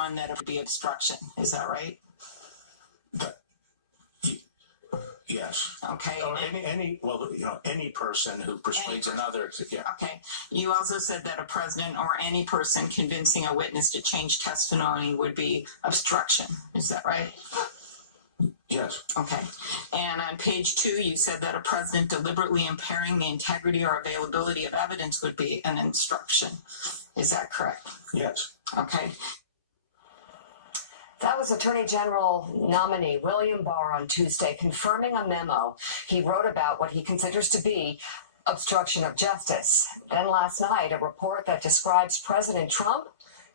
on that it would be obstruction. Is that right? Yes. Okay. Oh, any person who persuades another to, yeah. Okay. You also said that a president or any person convincing a witness to change testimony would be obstruction. Is that right? Yes. Okay. And on page 2, you said that a president deliberately impairing the integrity or availability of evidence would be an obstruction. Is that correct? Yes. Okay. That was Attorney General nominee William Barr on Tuesday confirming a memo he wrote about what he considers to be obstruction of justice. Then last night, a report that describes President Trump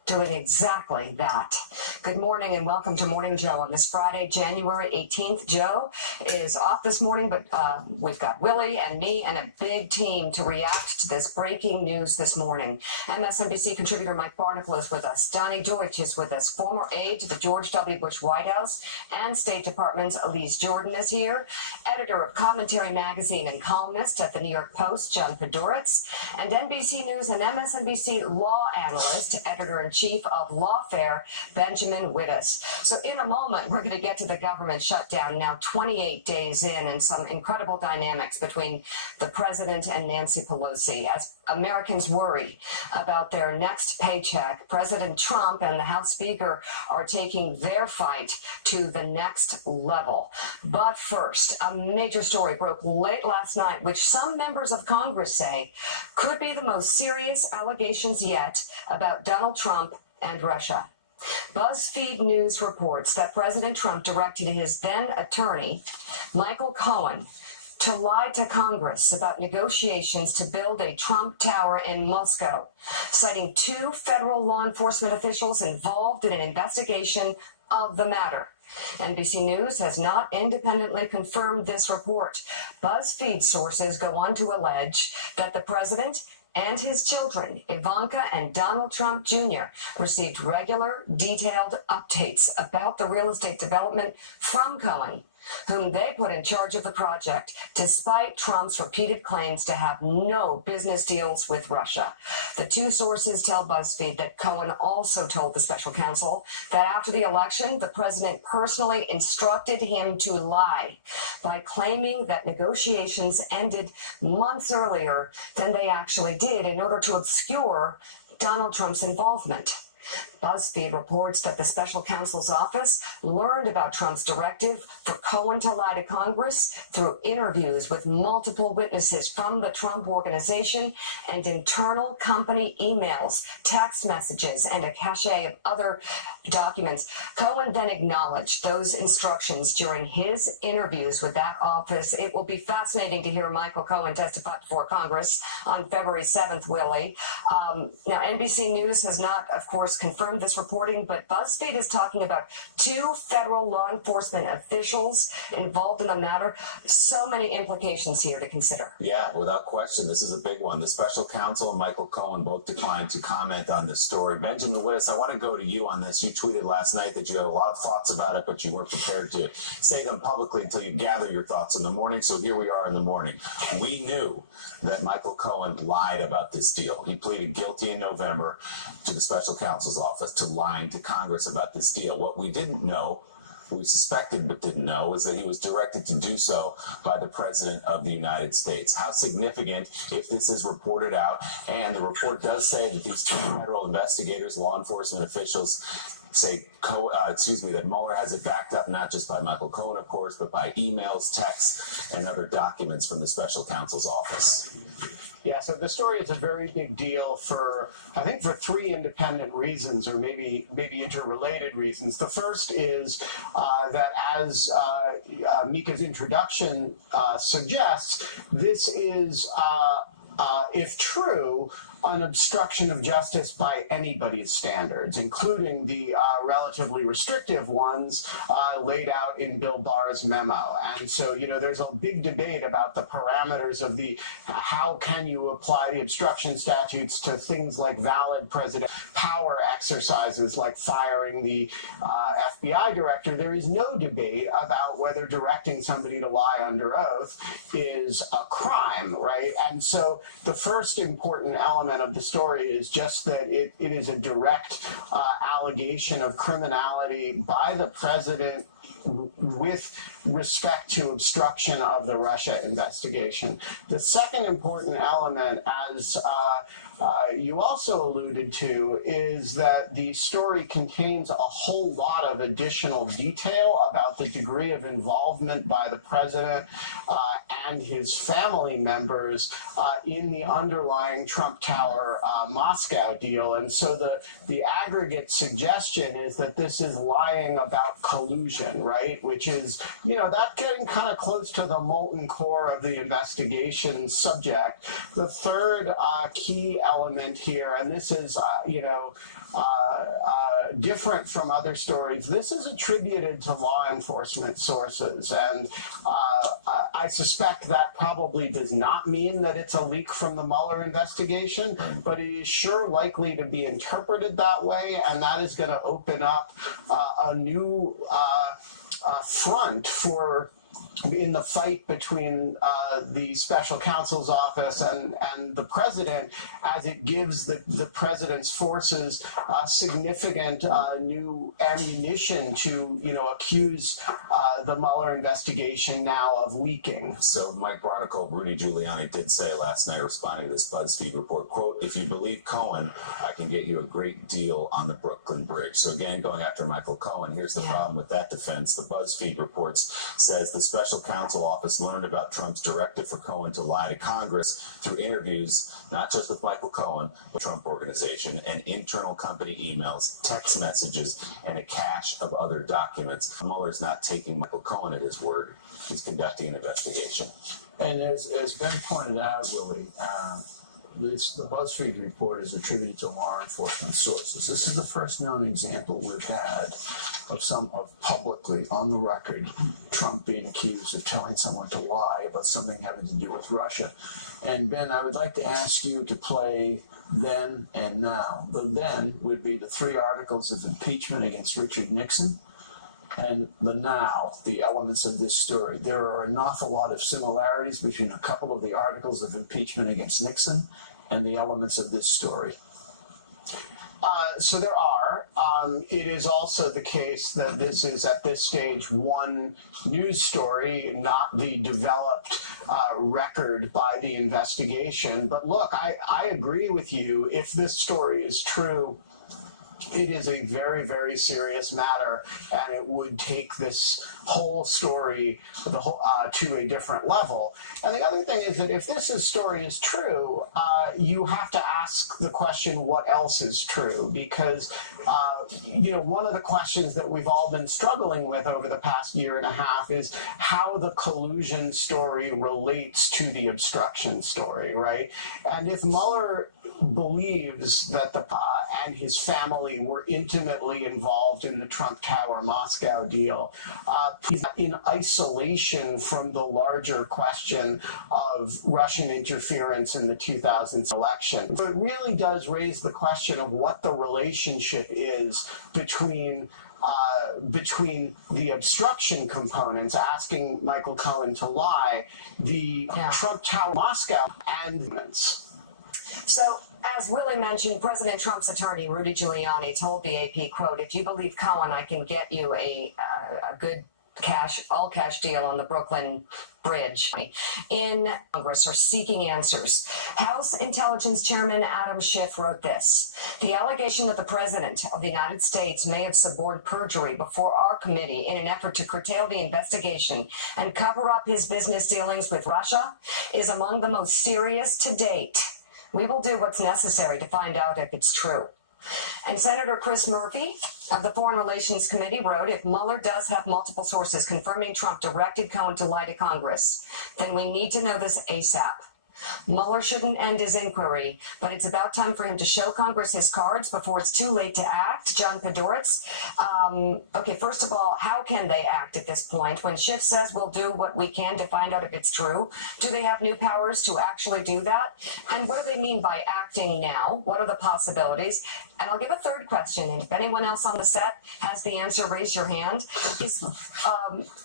doing exactly that. Good morning and welcome to Morning Joe on this Friday, January 18th. Joe is off this morning, but we've got Willie and me and a big team to react to this breaking news this morning. MSNBC contributor Mike Barnicle is with us. Donnie Deutsch is with us, former aide to the George W. Bush White House and State Department's Elise Jordan is here. Editor of Commentary Magazine and columnist at the New York Post, John Fedoretz, and NBC News and MSNBC law analyst, editor-in-chief of Lawfare, Benjamin Wittes. So in a moment, we're going to get to the government shutdown now 28 days in and some incredible dynamics between the president and Nancy Pelosi. As Americans worry about their next paycheck, President Trump and the House Speaker are taking their fight to the next level. But first, a major story broke late last night, which some members of Congress say could be the most serious allegations yet about Donald Trump and Russia. BuzzFeed News reports that President Trump directed his then attorney, Michael Cohen, to lie to Congress about negotiations to build a Trump Tower in Moscow, citing 2 federal law enforcement officials involved in an investigation of the matter. NBC News has not independently confirmed this report. BuzzFeed sources go on to allege that the president and his children, Ivanka and Donald Trump Jr., received regular, detailed updates about the real estate development from Cohen, whom they put in charge of the project, despite Trump's repeated claims to have no business deals with Russia. The 2 sources tell BuzzFeed that Cohen also told the special counsel that after the election, the president personally instructed him to lie by claiming that negotiations ended months earlier than they actually did in order to obscure Donald Trump's involvement. BuzzFeed reports that the special counsel's office learned about Trump's directive for Cohen to lie to Congress through interviews with multiple witnesses from the Trump organization and internal company emails, text messages, and a cache of other documents. Cohen then acknowledged those instructions during his interviews with that office. It will be fascinating to hear Michael Cohen testify before Congress on February 7th, Willie. Now, NBC News has not, of course, confirmed this reporting, but BuzzFeed is talking about 2 federal law enforcement officials involved in the matter. So many implications here to consider. Yeah, without question, this is a big one. The special counsel and Michael Cohen both declined to comment on this story. Benjamin Wittes, I want to go to you on this. You tweeted last night that you had a lot of thoughts about it, but you weren't prepared to say them publicly until you gather your thoughts in the morning. So here we are in the morning. We knew that Michael Cohen lied about this deal. He pleaded guilty in November to the special counsel's office to lying to Congress about this deal. What we didn't know, we suspected but didn't know, is that he was directed to do so by the President of the United States. How significant if this is reported out, and the report does say that these 2 federal investigators, law enforcement officials, say, that Mueller has it backed up not just by Michael Cohen, of course, but by emails, texts, and other documents from the special counsel's office. Yeah, so the story is a very big deal for, I think, for 3 independent reasons, or maybe interrelated reasons. The first is that, as Mika's introduction suggests, this is, if true, an obstruction of justice by anybody's standards, including the relatively restrictive ones laid out in Bill Barr's memo. And so, there's a big debate about the parameters of how can you apply the obstruction statutes to things like valid president power exercises, like firing the FBI director. There is no debate about whether directing somebody to lie under oath is a crime, right? And so the first important element element of the story is just that it is a direct allegation of criminality by the president with respect to obstruction of the Russia investigation. The second important element, as you also alluded to, is that the story contains a whole lot of additional detail about the degree of involvement by the president and his family members in the underlying Trump Tower Moscow deal. And so the aggregate suggestion is that this is lying about collusion, right? Which is, that getting kind of close to the molten core of the investigation subject. The third key element here, and this is, different from other stories, this is attributed to law enforcement sources. And I suspect that probably does not mean that it's a leak from the Mueller investigation, but it is sure likely to be interpreted that way, and that is going to open up a new front in the fight between the special counsel's office and the president, as it gives the president's forces significant new ammunition to accuse the Mueller investigation now of leaking. So Mike Barnicle, Rudy Giuliani did say last night, responding to this BuzzFeed report, quote, "If you believe Cohen, I can get you a great deal on the Brooklyn Bridge." So again, going after Michael Cohen, here's the problem with that defense. The BuzzFeed reports says the special counsel office learned about Trump's directive for Cohen to lie to Congress through interviews, not just with Michael Cohen, but Trump Organization, and internal company emails, text messages, and a cache of other documents. Mueller's not taking Michael Cohen at his word. He's conducting an investigation. And as Ben pointed out, Willie, the BuzzFeed report is attributed to law enforcement sources. This is the first known example we've had of publicly on the record Trump being accused of telling someone to lie about something having to do with Russia. And Ben, I would like to ask you to play then and now. The then would be the 3 articles of impeachment against Richard Nixon, and the now, the elements of this story. There are an awful lot of similarities between a couple of the articles of impeachment against Nixon and the elements of this story. So there are. It is also the case that this is, at this stage, one news story, not the developed record by the investigation. But look, I agree with you. If this story is true, it is a very, very serious matter, and it would take this whole story to a different level. And the other thing is that if this story is true, you have to ask the question, what else is true? Because, one of the questions that we've all been struggling with over the past year and a half is how the collusion story relates to the obstruction story, right? And if Mueller believes that and his family were intimately involved in the Trump Tower Moscow deal, he's in isolation from the larger question of Russian interference in the 2000 election. So it really does raise the question of what the relationship is between the obstruction components, asking Michael Cohen to lie, the Trump Tower Moscow, and So, as Willie mentioned, President Trump's attorney, Rudy Giuliani, told the AP, quote, "If you believe Cohen, I can get you a good all-cash deal on the Brooklyn Bridge." In Congress are seeking answers. House Intelligence Chairman Adam Schiff wrote this: "The allegation that the President of the United States may have suborned perjury before our committee in an effort to curtail the investigation and cover up his business dealings with Russia is among the most serious to date. We will do what's necessary to find out if it's true." And Senator Chris Murphy of the Foreign Relations Committee wrote, "If Mueller does have multiple sources confirming Trump directed Cohen to lie to Congress, then we need to know this ASAP. Mueller shouldn't end his inquiry, but it's about time for him to show Congress his cards before it's too late to act." John Podhoretz Okay, first of all, how can they act at this point? When Schiff says we'll do what we can to find out if it's true, do they have new powers to actually do that? And what do they mean by acting now? What are the possibilities? And I'll give a third question, and if anyone else on the set has the answer, raise your hand. Is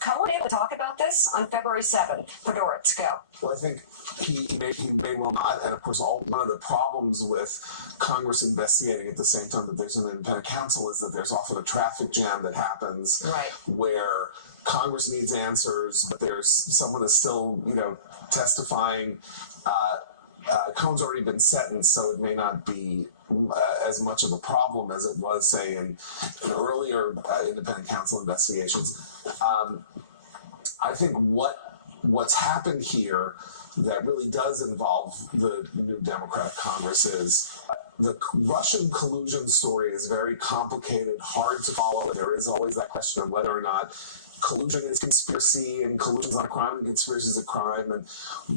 Cohen able to talk about this on February 7th? Fedoritz, go. Well, I think he may well not, and of course, one of the problems with Congress investigating at the same time that there's an independent counsel is that there's often a traffic jam that happens Right. where Congress needs answers, but there's someone is still, testifying. Cohen's already been sentenced, so it may not be as much of a problem as it was, say, in earlier independent counsel investigations. I think what's happened here that really does involve the new Democratic Congress is the Russian collusion story is very complicated, hard to follow. There is always that question of whether or not collusion is conspiracy and collusion is not a crime and conspiracy is a crime, and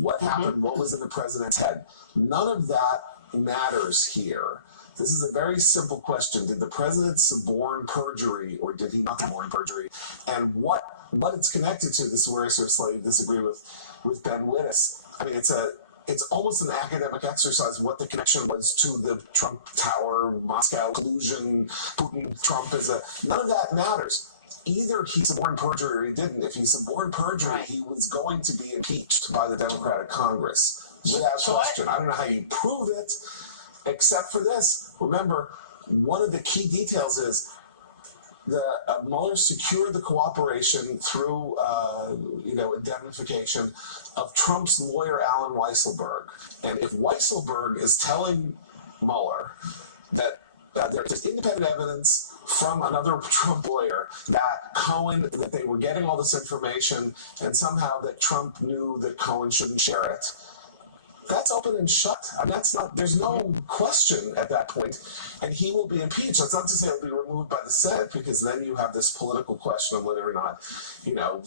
what happened, what was in the president's head. None of that matters here. This is a very simple question. Did the president suborn perjury or did he not suborn perjury? And what it's connected to, this is where I sort of slightly disagree with Ben Wittes. I mean, it's almost an academic exercise what the connection was to the Trump Tower, Moscow collusion, Putin, Trump none of that matters. Either he suborned perjury or he didn't. If he suborned perjury, he was going to be impeached by the Democratic Congress without question. I don't know how you prove it, except for this. Remember, one of the key details is Mueller secured the cooperation through, indemnification of Trump's lawyer, Alan Weisselberg. And if Weisselberg is telling Mueller that there's independent evidence from another Trump lawyer that they were getting all this information and somehow that Trump knew that Cohen shouldn't share it, that's open and shut. I mean, there's no question at that point, and he will be impeached. That's not to say he'll be removed by the Senate, because then you have this political question of whether or not,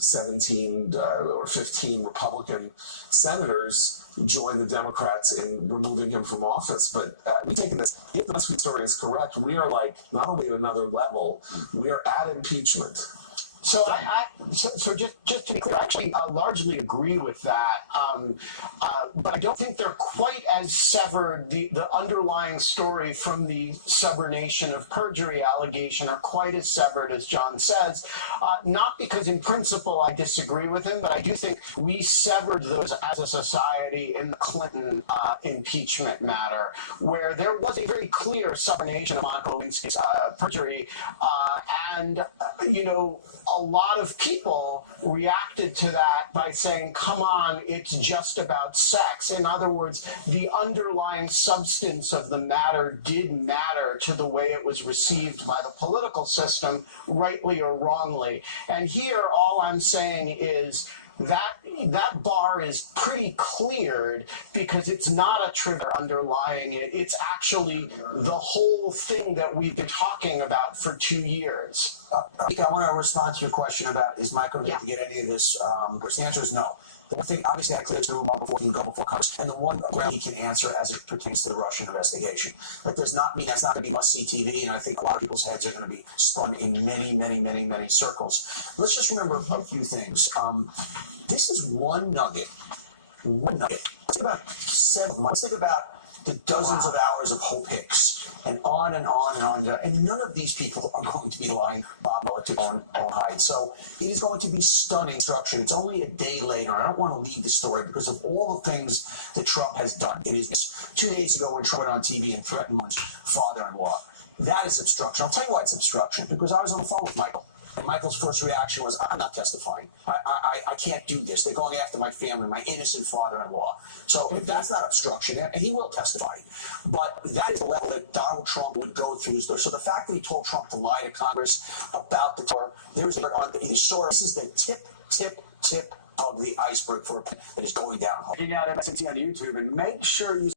17 or 15 Republican senators join the Democrats in removing him from office. But we've taken this, if the BuzzFeed story is correct, we are not only at another level, we are at impeachment. So so just to be clear, I actually largely agree with that, but I don't think they're quite as severed. The underlying story from the subordination of perjury allegation are quite as severed as John says. Not because in principle I disagree with him, but I do think we severed those as a society in the Clinton impeachment matter, where there was a very clear subordination of Monica Lewinsky's perjury, and a lot of people reacted to that by saying, come on, it's just about sex. In other words, the underlying substance of the matter did matter to the way it was received by the political system, rightly or wrongly. And here, all I'm saying is that bar is pretty cleared, because it's not a trigger underlying it. It's actually the whole thing that we've been talking about for 2 years. I want to respond to your question about, is Michael going to get any of this? The answer is no. The one thing, obviously, I cleared to him before he can go before Congress, and the one ground he can answer as it pertains to the Russian investigation. That does not mean that's not going to be must-see TV, and I think a lot of people's heads are going to be spun in many, many, many, many circles. Let's just remember a few things. This is one nugget. One nugget. Let's think about 7 months. Let's think about the dozens of hours of Hope Hicks, and on and on and on. And none of these people are going to be lying Bob Mueller to on hide. So it is going to be stunning instruction. It's only a day later. I don't want to leave the story because of all the things that Trump has done. It is 2 days ago when Trump went on TV and threatened his father-in-law. That is obstruction. I'll tell you why it's obstruction, because I was on the phone with Michael. And Michael's first reaction was, I'm not testifying. I can't do this. They're going after my family, my innocent father-in-law. So if that's not obstruction, and he will testify, but that is the level that Donald Trump would go through. So the fact that he told Trump to lie to Congress about the tour, there's on the story. This is the tip of the iceberg for that is going down. Checking out MSNBC on YouTube, and make sure you